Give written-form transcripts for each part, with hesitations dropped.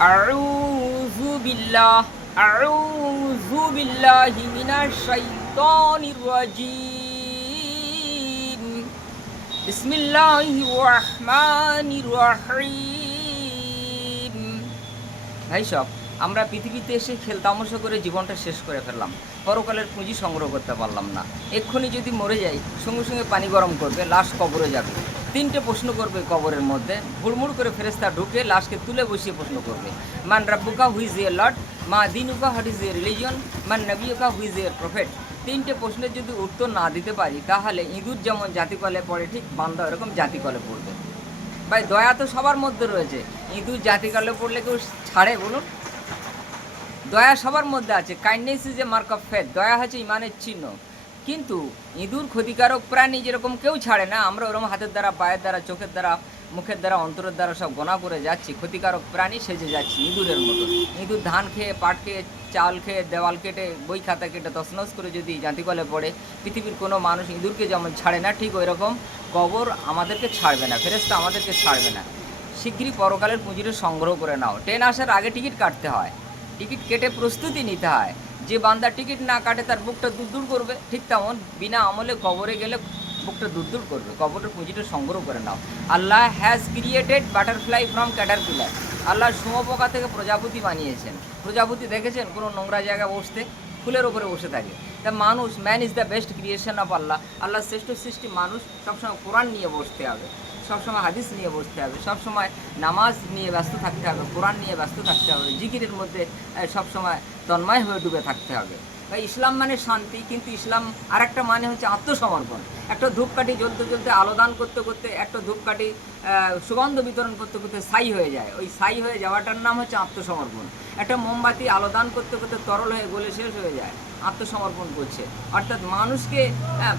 আউযু বিল্লাহি মিনাশ শাইতানির রাজিম। বিসমিল্লাহির রহমানির রহিম। ভাই সব, আমরা পৃথিবীতে এসে খেলতামশা করে জীবনটা শেষ করে ফেললাম, পরকালের পুঁজি সংগ্রহ করতে পারলাম না। এক্ষুনি যদি মরে যাই, সঙ্গে সঙ্গে পানি গরম করবে, লাশ কবরে যাবে। তিনটে প্রশ্ন করবে কবরের মধ্যে, হুড়মুড় করে ফেরেশতা ঢুকে লাশকে তুলে বসিয়ে প্রশ্ন করবে, মান রাব্বুকা, হু ইজ ইয়ার লর্ড, মা দিনুকা, হোয়াট ইজ ইয়ার রিলিজিয়ন, মান নবিয়ুকা, হু ইজ ইয়ার প্রফেট। তিনটে প্রশ্নের যদি উত্তর না দিতে পারি, তাহলে ইঁদুর যেমন জাতিকলে পড়ে, ঠিক বান্দা এরকম জাতিকলে পড়বে। ভাই দয়া তো সবার মধ্যে রয়েছে, ইঁদুর জাতিকলে পড়লে কেউ ছাড়ে বলুন? দয়া সবার মধ্যে আছে। Kindness is a mark of faith. দয়া হচ্ছে ইমানের চিহ্ন। কিন্তু ইঁদুর ক্ষতিকারক প্রাণী যেরকম কেউ ছাড়ে না, আমরা ওরকম হাতের দ্বারা, পায়ের দ্বারা, চোখের দ্বারা, মুখের দ্বারা, অন্তরের দ্বারা সব গোনা করে যাচ্ছি, ক্ষতিকারক প্রাণী সেজে যাচ্ছি ইঁদুরের মতো। ইঁদুর ধান খেয়ে, পাট খেয়ে, চাল খেয়ে, দেওয়াল কেটে, বই খাতা কেটে তছনছ করে যদি জাতিকলে পড়ে, পৃথিবীর কোনো মানুষ ইঁদুরকে যেমন ছাড়ে না, ঠিক ওই রকম কবর আমাদেরকে ছাড়বে না, ফেরেশতা আমাদেরকে ছাড়বে না। শীঘ্রই পরকালের পুঁজিটা সংগ্রহ করে নাও। ট্রেন আসার আগে টিকিট কাটতে হয়, টিকিট কেটে প্রস্তুতি নিতে হয়। যে বান্দা টিকিট না কাটে তার বুকটা দূর করবে, ঠিক তেমন বিনা আমলে কবরে গেলে বুকটা দূর করবে। কবরের পুঁজিটা সংগ্রহ করে নাও। Allah has created butterfly from caterpillar. Allah শুঁয়োপোকা থেকে প্রজাপতি বানিয়েছেন। প্রজাপতি দেখেছেন কোনো নোংরা জায়গায় বসতে? ফুলের ওপরে বসে থাকে। তা মানুষ, man is the best creation of Allah. Allah শ্রেষ্ঠ সৃষ্টি মানুষ। সবসময় কোরআন নিয়ে বসতে হবে, সবসময় হাদিস নিয়ে বসতে হবে, সবসময় নামাজ নিয়ে ব্যস্ত থাকতে হবে, কোরআন নিয়ে ব্যস্ত থাকতে হবে, জিকিরের মধ্যে সবসময় তন্ময় হয়ে ডুবে থাকতে হবে। ভাই ইসলাম মানে শান্তি, কিন্তু ইসলাম আর একটা মানে হচ্ছে আত্মসমর্পণ। একটা ধূপকাঠি জ্বলতে জ্বলতে আলোদান করতে করতে, একটা ধূপকাঠি সুগন্ধ বিতরণ করতে করতে ছাই হয়ে যায়। ওই ছাই হয়ে যাওয়াটার নাম হচ্ছে আত্মসমর্পণ। একটা মোমবাতি আলোদান করতে করতে তরল হয়ে গলে শেষ হয়ে যায়, আত্মসমর্পণ করছে। অর্থাৎ মানুষকে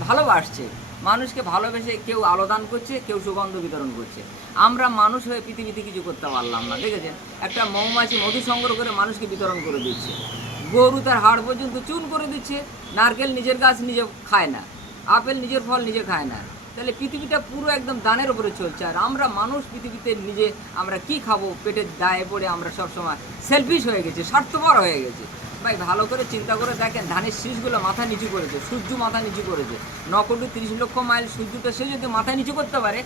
ভালোবাসছে, মানুষকে ভালোবেসে কেউ আলোদান করছে, কেউ সুগন্ধ বিতরণ করছে। আমরা মানুষ হয়ে পৃথিবীতে কিছু করতে পারলাম না। দেখেছেন, একটা মৌমাছি মধু সংগ্রহ করে মানুষকে বিতরণ করে দিচ্ছে, গরু তার হাড় পর্যন্ত চুন করে দিচ্ছে, নারকেল নিজের গাছ নিজে খায় না, আপেল নিজের ফল নিজে খায় না। তাহলে পৃথিবীটা পুরো একদম দানের উপরে চলছে। আর আমরা মানুষ পৃথিবীতে নিজে আমরা কি খাবো পেটের দায়ে পড়ে আমরা সবসময় সেলফিশ হয়ে গেছি, স্বার্থপর হয়ে গেছি। ভাই ভালো করে চিন্তা করে দেখেন, ধানের শীষগুলো মাথা নিচু করেছে, সূর্য মাথা নিচু করেছে। 9,30,00,000 মাইল সূর্যটা সে যদি মাথা নিচু করতে পারে,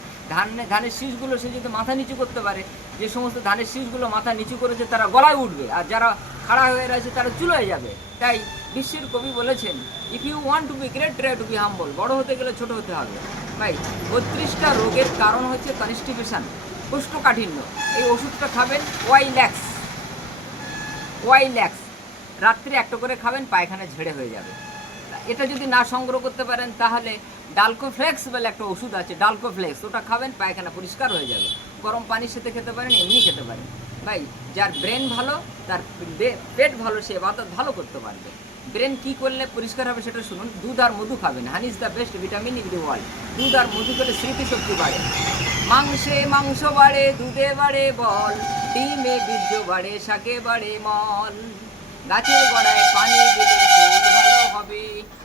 ধানের শীষগুলো সে যদি মাথা নিচু করতে পারে, যে সমস্ত ধানের শীষগুলো মাথা নিচু করেছে তারা গলায় উঠবে, আর যারা খাড়া হয়ে রয়েছে তারা চুলোয় যাবে। তাই বিশ্বের কবি বলেছেন, if you want to be great try to be humble. বড় হতে গেলে ছোট হতে হবে। ভাই 32টা রোগের কারণ হচ্ছে কনস্টিপেশন, কোষ্ঠকাঠিন্য। এই ওষুধটা খাবেন ওয়াইল্যাক্স। রাত্রে একটা করে খাবেন, পায়খানা ঝেড়ে হয়ে যাবে। এটা যদি না সংগ্রহ করতে পারেন, তাহলে ডালকোফ্লেক্স বলে একটা ওষুধ আছে, ডালকোফ্লেক্স, ওটা খাবেন, পায়খানা পরিষ্কার হয়ে যাবে। গরম পানির সাথে খেতে পারেন, এমনি খেতে পারেন। ভাই যার ব্রেন ভালো, তার পেট ভালো, সে ইবাদত ভালো করতে পারবে। ব্রেন কী করলে পরিষ্কার হবে সেটা শুনুন। দুধ আর মধু খাবেন। হানি is the best vitamin in the world. দুধ আর মধু খেলে স্মৃতিশক্তি বাড়ে। মাংসে মাংস বাড়ে, দুধে বাড়ে বল, ডিমে বীর্য বাড়ে, শাকে বাড়ে মল। গাছের গোড়ায় পানি দিলে ফুল ভালো হবে,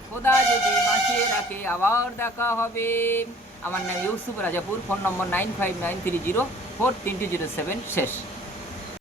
খোদা যদি বাঁচিয়ে রাখে আবার দেখা হবে। আমার নাম ইউসুফ রাজাপুর, ফোন নম্বর 9593043207 শেষ।